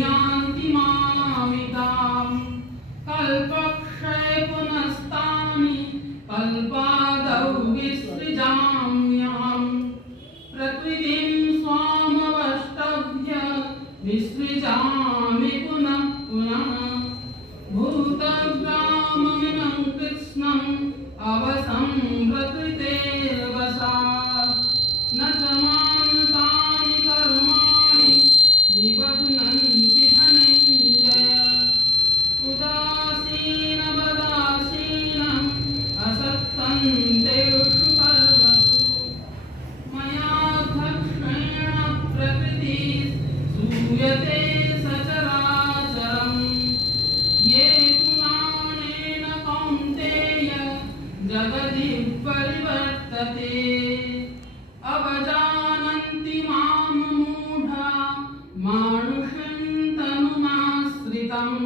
यान्ति मामिताम् कल्पक्षये पुनस्तानि कल्पादौ विसृजाम्यहम् प्रकृतिं स्वामवष्टभ्य विसृजामि पुनः पुनः भूतग्राममिमं कृत्स्नम् अवसंप्रकृतेर्वशात् न च मान्तानि कर्माणि निबध्नन्ति धनञ्जय उदासीनवदासीनम् असक्तं तेषु कर्मसु मयाध्यक्षेण प्रकृतिः सूयते सचराचरम् ये गुणानेन कौन्तेय जगति परिवर्तते अवजानन्ति मां मूढा मानुषं तनुमाश्रितम्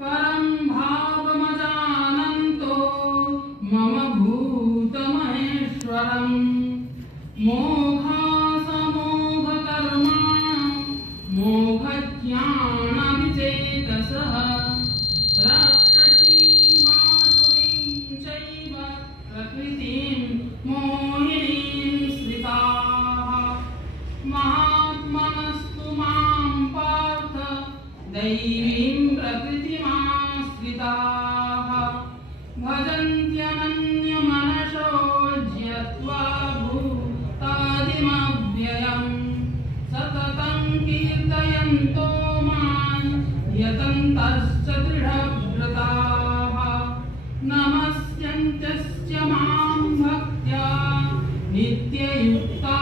परं भावमजानन्तो मम भूतमहेश्वरम् मोघासमोघकर्माणं मोघज्ञानविचेतसः राक्षसीमासुरीं चैव प्रकृतिं मोहिनीं श्रिताः महात्मनस्तु मां पार्थ दैवीं प्रकृतिमाश्रिताः भजन्त्यनन्यमनसो ज्ञात्वा भूतादिमव्ययम् सततं कीर्तयन्तो मां यतन्तश्च दृढव्रताः नमस्यन्त्यस्य मां भक्त्या नित्ययुक्ता